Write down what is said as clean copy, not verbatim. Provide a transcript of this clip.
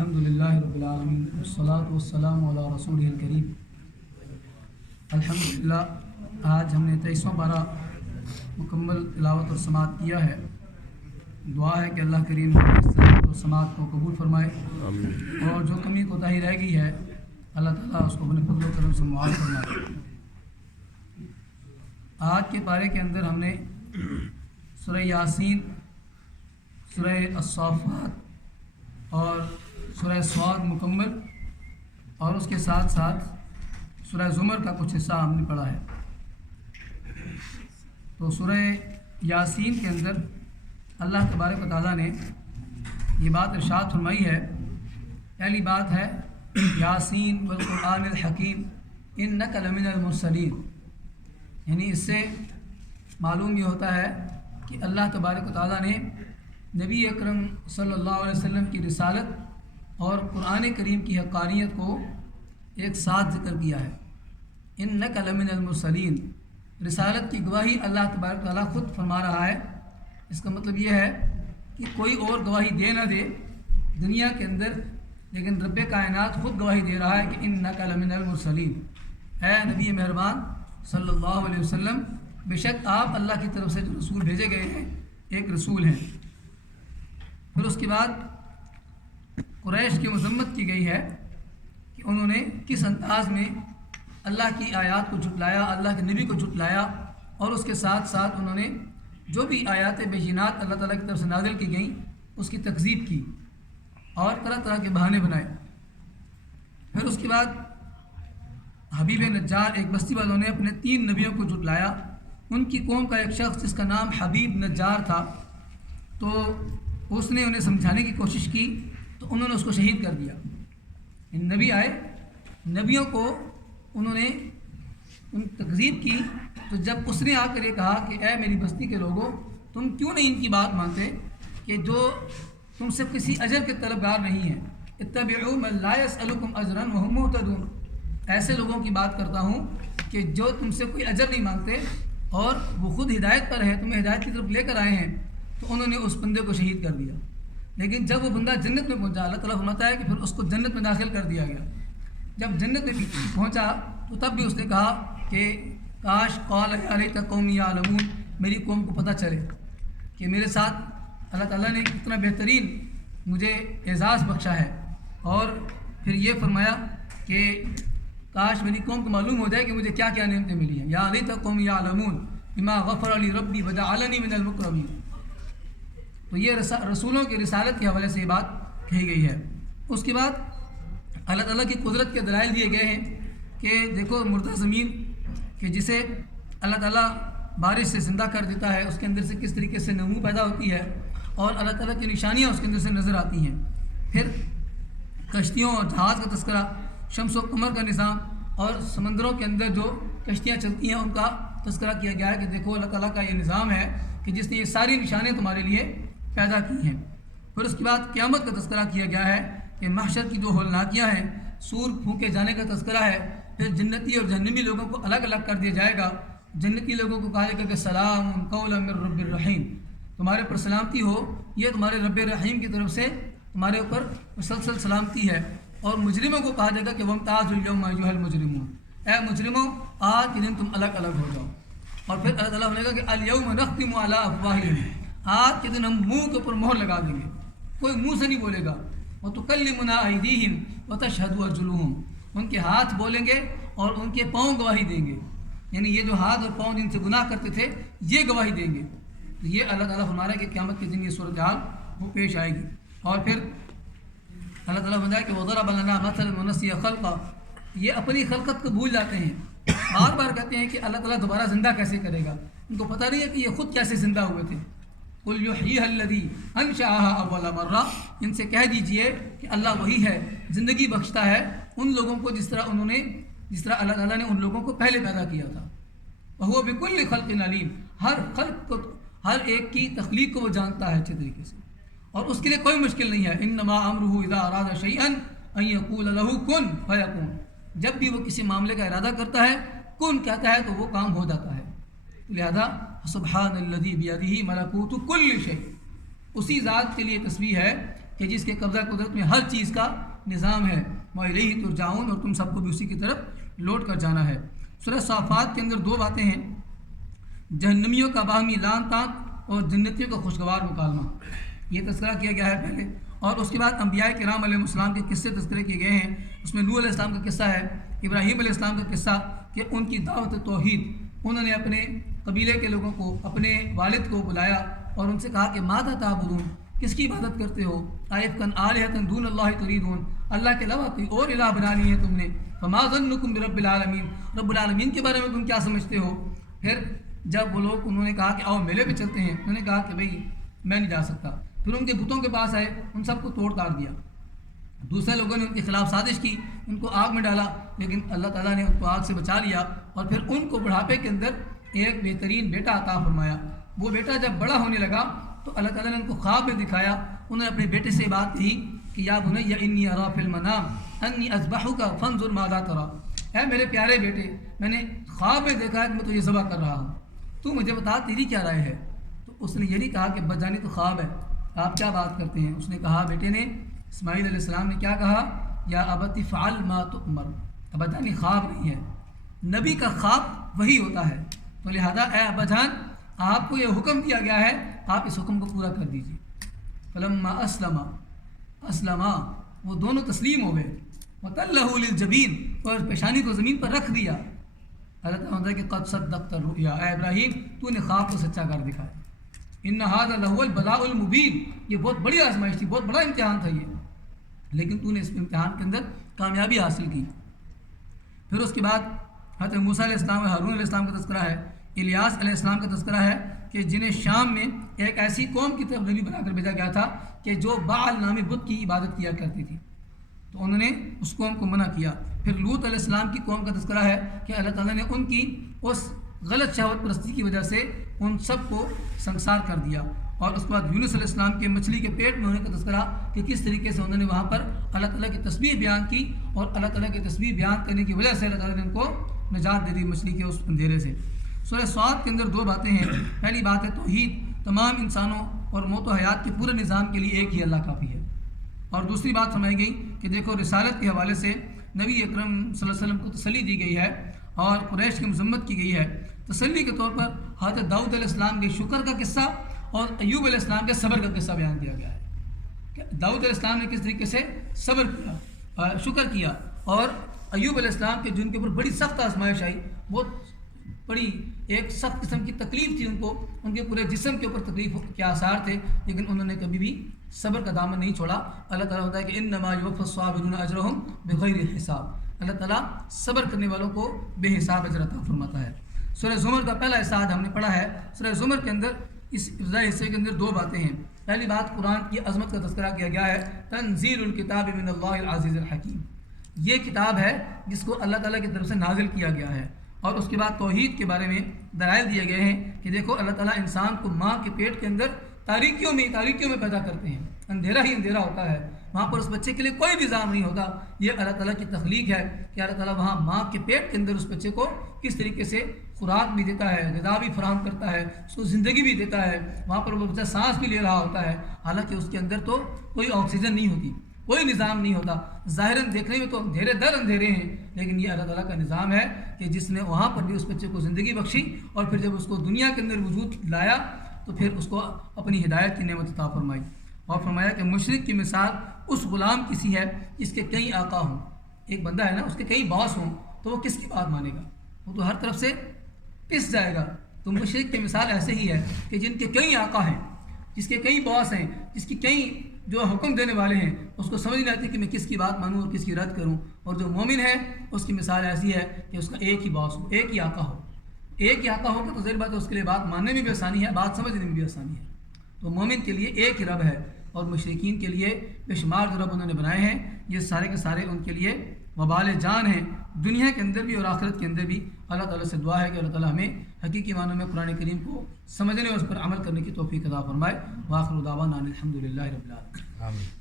الحمدللہ رب العالمین والصلاة والسلام علی رسولہ الکریم۔ الحمدللہ آج ہم نے 23واں پارہ مکمل تلاوت اور سماعت کیا ہے۔ دعا ہے کہ اللہ کریم اس تلاوت اور سماعت کو قبول فرمائے، اور جو کمی کوتاہی رہ گئی ہے اللہ تعالیٰ اس کو اپنے فضل و کرم سے معاف فرمائے۔ آج کے پارے کے اندر ہم نے سورہ یاسین، سورہ الصافات اور سورہ صاد مکمل، اور اس کے ساتھ ساتھ سورہ زمر کا کچھ حصہ ہم نے پڑھا ہے۔ تو سورہ یاسین کے اندر اللہ تبارک و تعالیٰ نے یہ بات ارشاد فرمائی ہے۔ پہلی بات ہے یاسین والقرآن الحکیم انک لمن المرسلین، یعنی اس سے معلوم یہ ہوتا ہے کہ اللہ تبارک و تعالیٰ نے نبی اکرم صلی اللہ علیہ وسلم کی رسالت اور قرآن کریم کی حقانیت کو ایک ساتھ ذکر کیا ہے۔ انک لمن المرسلین، رسالت کی گواہی اللہ تبارک و تعالیٰ خود فرما رہا ہے۔ اس کا مطلب یہ ہے کہ کوئی اور گواہی دے نہ دے دنیا کے اندر، لیکن رب کائنات خود گواہی دے رہا ہے کہ انک لمن المرسلین، اے نبی مہربان صلی اللہ علیہ وسلم، بے شک آپ اللہ کی طرف سے جو رسول بھیجے گئے ہیں ایک رسول ہیں۔ پھر اس کے بعد قریش کی مذمت کی گئی ہے کہ انہوں نے کس انداز میں اللہ کی آیات کو جھٹلایا، اللہ کے نبی کو جھٹلایا، اور اس کے ساتھ ساتھ انہوں نے جو بھی آیات بینات اللہ تعالیٰ کی طرف سے نازل کی گئیں اس کی تکذیب کی اور طرح طرح کے بہانے بنائے۔ پھر اس کے بعد حبیب نجار، ایک بستی والوں نے اپنے 3 نبیوں کو جھٹلایا۔ ان کی قوم کا ایک شخص جس کا نام حبیب نجار تھا، تو اس نے انہیں سمجھانے کی کوشش کی تو انہوں نے اس کو شہید کر دیا۔ نبی آئے، نبیوں کو انہوں نے ان تکذیب کی، تو جب اس نے آ کر یہ کہا کہ اے میری بستی کے لوگوں، تم کیوں نہیں ان کی بات مانتے کہ جو تم سے کسی اجر کے طلبگار نہیں ہیں، اتبعوا من لا يسألكم اجرا وهم مهتدون، ایسے لوگوں کی بات کرتا ہوں کہ جو تم سے کوئی اجر نہیں مانگتے اور وہ خود ہدایت پر ہے، تمہیں ہدایت کی طرف لے کر آئے ہیں۔ تو انہوں نے اس بندے کو شہید کر دیا۔ لیکن جب وہ بندہ جنت میں پہنچا، اللہ تعالیٰ فرماتا ہے کہ پھر اس کو جنت میں داخل کر دیا گیا۔ جب جنت میں پہنچا تو تب بھی اس نے کہا کہ کاش قال یا لیت قومی یعلمون، میری قوم کو پتہ چلے کہ میرے ساتھ اللہ تعالیٰ نے کتنا بہترین مجھے اعزاز بخشا ہے۔ اور پھر یہ فرمایا کہ کاش میری قوم کو معلوم ہو جائے کہ مجھے کیا کیا نعمتیں ملی ہیں۔ یا لیت قومی یعلمون بما غفر لی ربی وجعلنی من المکرمین۔ تو یہ رسولوں کی رسالت کے حوالے سے یہ بات کہی گئی ہے۔ اس کے بعد اللہ تعالیٰ کی قدرت کے دلائل دیے گئے ہیں کہ دیکھو مردہ زمین کہ جسے اللہ تعالیٰ بارش سے زندہ کر دیتا ہے، اس کے اندر سے کس طریقے سے نمو پیدا ہوتی ہے، اور اللہ تعالیٰ کی نشانیاں اس کے اندر سے نظر آتی ہیں۔ پھر کشتیوں اور جہاز کا تذکرہ، شمس و قمر کا نظام، اور سمندروں کے اندر جو کشتیاں چلتی ہیں ان کا تذکرہ کیا گیا ہے کہ دیکھو اللہ تعالیٰ کا یہ نظام ہے کہ جس نے یہ ساری نشانیاں تمہارے لیے پیدا کی ہیں۔ پھر اس کے بعد قیامت کا تذکرہ کیا گیا ہے کہ محشر کی جو ہولناکیاں ہیں، سور پھونکے جانے کا تذکرہ ہے۔ پھر جنتی اور جہنمی لوگوں کو الگ الگ کر دیا جائے گا۔ جنتی لوگوں کو کہا جائے گا کہ سلام قولا من رب الرحیم، تمہارے پر سلامتی ہو، یہ تمہارے رب رحیم کی طرف سے تمہارے اوپر مسلسل سلامتی ہے۔ اور مجرموں کو کہا جائے گا کہ وامتازوا اليوم ایھا المجرمون، اے مجرموں آج کے دن تم الگ الگ ہو جاؤ۔ اور پھر اللہ تعالیٰ نے کہا کہ الیوم نختم علی افواہہم، آج کے دن ہم منہ کے اوپر مہر لگا دیں گے، کوئی منہ سے نہیں بولے گا۔ وتکلمنا ایدیہم وتشہد ارجلہم، ان کے ہاتھ بولیں گے اور ان کے پاؤں گواہی دیں گے، یعنی یہ جو ہاتھ اور پاؤں جن سے گناہ کرتے تھے یہ گواہی دیں گے۔ تو یہ اللہ تعالیٰ فرما رہا ہے کہ قیامت کے دن یہ صورتحال وہ پیش آئے گی۔ اور پھر اللہ تعالیٰ فرمایا کہ وضرب لنا مثلا ونسی خلقہ، یہ اپنی خلقت کو بھول جاتے ہیں، بار بار کہتے ہیں کہ اللہ تعالیٰ دوبارہ زندہ کیسے کرے گا، ان کو پتہ نہیں ہے کہ یہ خود کیسے زندہ ہوئے تھے۔ قل یحییھا الذی انشأھا اول مرہ، ان سے کہہ دیجئے کہ اللہ وہی ہے زندگی بخشتا ہے ان لوگوں کو جس طرح اللہ تعالیٰ نے ان لوگوں کو پہلے پیدا کیا تھا۔ وہو بکل خلق علیم، ہر خلق کو، ہر ایک کی تخلیق کو وہ جانتا ہے اچھے طریقے سے، اور اس کے لیے کوئی مشکل نہیں ہے۔ انما امرہ اذا اراد شیئا ان یقول لہ کن فیکون، جب بھی وہ کسی معاملے کا ارادہ کرتا ہے کن کہتا ہے تو وہ کام ہو جاتا ہے۔ لہذا سبحان الذی بیدہ ملکوت کل شیء، اسی ذات کے لیے تسبیح ہے کہ جس کے قبضہ قدرت میں ہر چیز کا نظام ہے، وَإِلَيْهِ تُرْجَعُونَ، اور تم سب کو بھی اسی کی طرف لوٹ کر جانا ہے۔ سورہ صافات کے اندر دو باتیں ہیں، جہنمیوں کا باہمی لعن طعن اور جنتیوں کا خوشگوار مکالمہ، یہ تذکرہ کیا گیا ہے پہلے، اور اس کے بعد انبیاء کرام علیہ السلام کے قصے تذکرے کیے گئے ہیں۔ اس میں نوح علیہ السلام کا قصہ ہے، ابراہیم علیہ السلام کا قصہ کہ ان کی دعوت توحید، انہوں نے اپنے قبیلے کے لوگوں کو، اپنے والد کو بلایا اور ان سے کہا کہ ماذا تعبدون، کس کی عبادت کرتے ہو، آئفکن آلہۃ دون اللہ تریدون، اللہ کے علاوہ کوئی اور الہ بنا لی ہے تم نے، فما ظنکم برب العالمین، رب العالمین کے بارے میں تم کیا سمجھتے ہو۔ پھر جب وہ لوگ انہوں نے کہا کہ آؤ میلے پہ چلتے ہیں، انہوں نے کہا کہ بھئی میں نہیں جا سکتا، پھر ان کے بتوں کے پاس آئے، ان سب کو توڑ تاڑ دیا، دوسرے لوگوں نے ان کے خلاف سازش کی، ان کو آگ میں ڈالا، لیکن اللہ تعالیٰ نے ان کو آگ سے بچا لیا، اور پھر ان کو بڑھاپے کے اندر ایک بہترین بیٹا عطا فرمایا۔ وہ بیٹا جب بڑا ہونے لگا تو اللہ تعالیٰ نے ان کو خواب میں دکھایا، انہوں نے اپنے بیٹے سے بات کہی کہ یا بنی انی اری فی المنام انی اذبحک فانظر ماذا تری، اے میرے پیارے بیٹے، میں نے خواب میں دیکھا ہے کہ میں تجھے ذبح کر رہا ہوں، تو مجھے بتا تیری کیا رائے ہے۔ تو اس نے یہ نہیں کہا کہ بجانی تو خواب ہے، آپ کیا بات کرتے ہیں۔ اس نے کہا، بیٹے نے اسماعیل علیہ السلام نے کیا کہا، یا ابت فعل ما تؤمر، ابا جانی خواب نہیں ہے، نبی کا خواب وہی ہوتا ہے، تو لہذا اے ابا جان آپ کو یہ حکم دیا گیا ہے، آپ اس حکم کو پورا کر دیجیے۔ فلما اسلما، وہ دونوں تسلیم ہو گئے، وتلہ للجبین، اور پیشانی کو زمین پر رکھ دیا۔ اللہ تعالیٰ کہ قد صدقت الرؤیا، اے ابراہیم تو نے خواب کو سچا کر دکھایا، ان ھذا لہو البلاء المبین، یہ بہت بڑی آزمائش تھی، بہت بڑا امتحان تھا یہ، لیکن تو نے اس امتحان کے اندر کامیابی حاصل کی۔ پھر اس کے بعد حضرت موسیٰ علیہ السلام اور ہارون علیہ السلام کا تذکرہ ہے، الیاس علیہ السلام کا تذکرہ ہے کہ جنہیں شام میں ایک ایسی قوم کی طرف نبی بنا کر بھیجا گیا تھا کہ جو بعل نامی بت کی عبادت کیا کرتی تھی، تو انہوں نے اس قوم کو منع کیا۔ پھر لوط علیہ السلام کی قوم کا تذکرہ ہے کہ اللہ تعالیٰ نے ان کی اس غلط شہوت پرستی کی وجہ سے ان سب کو سنسار کر دیا۔ اور اس کے بعد یونس علیہ السلام کے مچھلی کے پیٹ میں ہونے کا تذکرہ کہ کس طریقے سے انہوں نے وہاں پر اللہ تعالیٰ کی تسبیح بیان کی، اور اللہ تعالیٰ کی تسبیح بیان کرنے کی وجہ سے اللہ تعالیٰ نے ان کو نجات دے دی مچھلی کے اس اندھیرے سے۔ سورہ صاد کے اندر دو باتیں ہیں، پہلی بات ہے توحید، تمام انسانوں اور موت و حیات کے پورے نظام کے لیے ایک ہی اللہ کافی ہے، اور دوسری بات فرمائی گئی کہ دیکھو رسالت کے حوالے سے نبی اکرم صلی اللہ علیہ وسلم کو تسلی دی گئی ہے اور قریش کی مذمت کی گئی ہے۔ تسلی کے طور پر حضرت داؤد علیہ السلام کے شکر کا قصہ اور ایوب علیہ السلام کے صبر کا قصہ بیان کیا گیا ہے کہ داؤد علیہ السلام نے کس طریقے سے صبر کیا، شکر کیا، اور ایوب علیہ السلام کے جن کے اوپر بڑی سخت آزمائش آئی، بہت بڑی ایک سخت قسم کی تکلیف تھی ان کو، ان کے پورے جسم کے اوپر تکلیف کے آثار تھے، لیکن انہوں نے کبھی بھی صبر کا دامن نہیں چھوڑا۔ اللہ تعالیٰ ہوتا ہے کہ انما یوفی الصابرون اجرہم بغیر حساب، اللہ تعالیٰ صبر کرنے والوں کو بے حساب اجر عطا فرماتا ہے۔ سورہ زمر کا پہلا حصہ ہم نے پڑھا ہے۔ سورہ زمر کے اندر اس ابتدائی حصے کے اندر دو باتیں ہیں، پہلی بات قرآن کی عظمت کا تذکرہ کیا گیا ہے، تنزیل الکتاب من اللہ العزیز الحکیم، یہ کتاب ہے جس کو اللہ تعالیٰ کی طرف سے نازل کیا گیا ہے، اور اس کے بعد توحید کے بارے میں دلائل دیے گئے ہیں کہ دیکھو اللہ تعالیٰ انسان کو ماں کے پیٹ کے اندر تاریکیوں میں پیدا کرتے ہیں، اندھیرا ہی اندھیرا ہوتا ہے، وہاں پر اس بچے کے لیے کوئی نظام نہیں ہوتا، یہ اللہ تعالیٰ کی تخلیق ہے کہ اللہ تعالیٰ وہاں ماں کے پیٹ کے اندر اس بچے کو کس طریقے سے خوراک بھی دیتا ہے، غذا بھی فراہم کرتا ہے، اس کو زندگی بھی دیتا ہے، وہاں پر وہ بچہ سانس بھی لے رہا ہوتا ہے، حالانکہ اس کے اندر تو کوئی آکسیجن نہیں ہوتی، کوئی نظام نہیں ہوتا، ظاہراً دیکھنے میں تو اندھیرے در اندھیرے ہیں، لیکن یہ اللہ تعالیٰ کا نظام ہے کہ جس نے وہاں پر بھی اس بچے کو زندگی بخشی، اور پھر جب اس کو دنیا کے اندر وجود لایا تو پھر اس کو اپنی ہدایت کی نعمت عطا فرمائی، اور فرمایا کہ مشرک کی مثال اس غلام کی سی ہے جس کے کئی آقا ہوں، ایک بندہ ہے نا، اس کے کئی باس ہوں، تو وہ کس کی بات مانے گا، وہ تو ہر طرف سے پس جائے گا۔ تو مشرک کی مثال ایسے ہی ہے کہ جن کے کئی آقا ہیں، جس کے کئی باس ہیں، جس کی کئی جو حکم دینے والے ہیں، اس کو سمجھ نہیں آتی کہ میں کس کی بات مانوں اور کس کی رد کروں، اور جو مومن ہے اس کی مثال ایسی ہے کہ اس کا ایک ہی باس ہو، ایک ہی آقا ہو، ایک ہی آقا ہو کہ تو ظاہر بات ہے اس کے لیے بات ماننے میں بھی آسانی ہے، بات سمجھنے میں بھی آسانی ہے۔ تو مومن کے لیے ایک ہی رب ہے، اور مشرکین کے لیے بے شمار جو رب انہوں نے بنائے ہیں، یہ سارے کے سارے ان کے لیے وبال جان ہیں، دنیا کے اندر بھی اور آخرت کے اندر بھی۔ اللہ تعالیٰ سے دعا ہے کہ اللہ تعالیٰ ہمیں حقیقی معنوں میں قرآن کریم کو سمجھنے اور اس پر عمل کرنے کی توفیق عطا فرمائے۔ وآخر دعوانا الحمد للہ رب العالمین۔ آمین۔